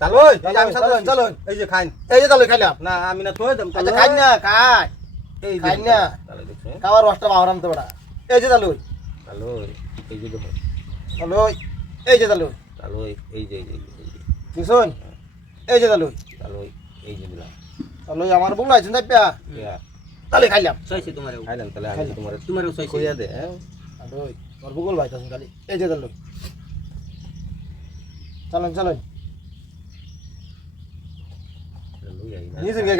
চালো আমি চলো, চালো এই যে খাইন। এই যে খাইলাম। না আমি না থই দাম আচ্ছা খাই না খাই। এই না। খাওয়ার রসটা বাহরাম তো বড়া। এই যে তাহলে চালো এই যে দেখো। এই যে তাহলে চালো এই যে এই যে এই যে কিশোন এই যে তাহলে চালো এই যে দিলাম। তাহলে আমার বউ আছেন তাই পেয়া? খাইলাম। চাইছে তোমার খাইলাম তাহলে আমি। তোমার। তোমারও কইয়া দে হ্যাঁ। তাহলে তোর ভূগোল ভাই তখন খালি। এই যে তাহলে চলেন চলেন লই আই না নিয়েছেন কে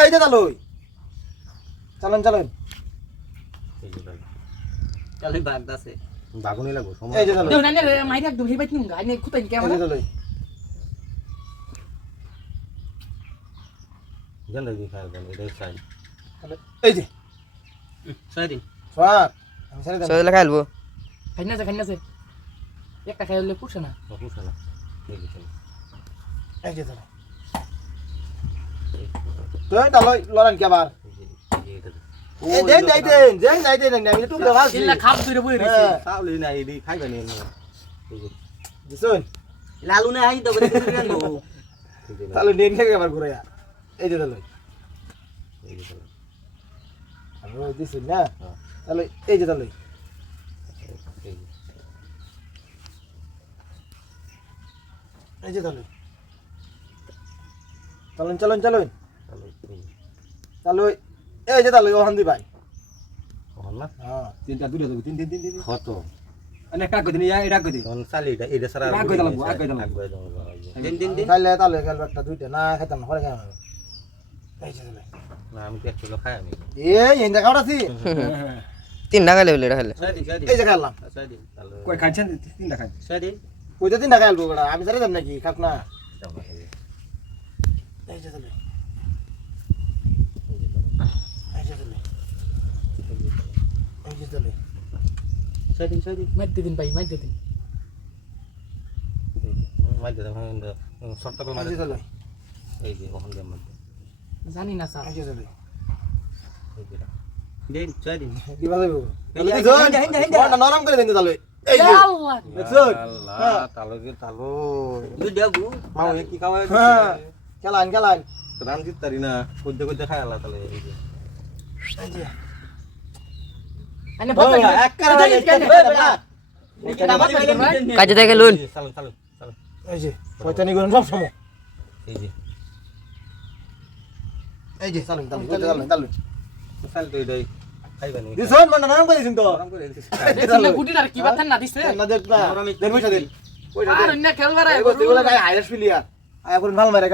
এই যে তাহলে চলেন চলেন। এই যে তাহলে বাদ আছে বাগুনি লাগবো সময় এই যে তাহলে দেও না মাইরা একদম হেবাইত নুন গাই নে এই কেমন যে তাহলে জান দেখি খাই দেন এটা চাই। এই যে। ছয় দিন। আমি সারি দেন সবাই খাইলবো খাই না খাই না একটা খাই হলে পুষে না। পুষা না। এই যে চলো এই যে তাহলে তো তাহলে লড়ান কে আবার এই যে এই দেন যাই দেন দেন যাই দেন আমি একটু দেওয়া আছি ইল্লা খাপ ধরে বই রইছে হ্যাঁ তাহলে না এই খাইবা নি এই যে দিছুন লালু না আই তো বলে রাখব এই যে তাহলে নেন থেকে আবার ঘুরে এই যে তাহলে এই যে চলো আমি ওই দিছুন না হ্যাঁ। তাহলে এই যে তাহলে এই যে এই যে তাহলে চলেন চলেন চলেন চালো এই যে তাহলে এই যে তাহলে ওখান দি ভাই। হ্যাঁ। তিনটা দুটো দেবো তিন তিন তিন তিন কত অনেক কাক দিন এটা কই দিন। চালি এটা এটা সারা দিলাম, দিলাম। তাহলে খেলবে একটা দুইটা। না খেতাম না পরে খাই এই যে না আমি তো এক খাই আমি। এই এই দেখা আছি তিনটা খাইলে। বলে এটা দিন। এই যে তাহলে। কই খাইছেন? তিনটা খাই। ছয় দিন। কইতে তিনটা খেলব বেটা আমি সারি দেন নাকি? খাক না। এই যে তাহলে এই যে, এই যে তাহলে এই যে, এই যে তাহলে। ছয় দিন ছয় দিন। মাইতে দিন ভাই মাইতে দিন। এই যে। মাইর দে, এখন দে, শর্ত করে মাইর এই যে দে। তাহলে। এই যে, ওখান দিয়ে মাইর জানি না স্যার। এই যে তাহলে দিন ছয় দিন। দিবা নরম করে দেন তাহলে? খেলান খেলান রান জিততারি না কইতে খাই আল্লাহ তাহলে এই যে। এই যে আনে ভাত এক কারণে এক কারণে কাজে থেকে লুন। এই যে, পয়তানি করেন সব সময়। এই যে, এই যে চালুন চালুন চালুন চালুন চাল তো এটাই খাইবা মানে নরম করে দিছুন তো। গরম করে দিছি। দেখছিস না কি বাতান না দিছে? না দেখ না দেন পয়সা দিন আর অন্য খেলবার ভালো মারে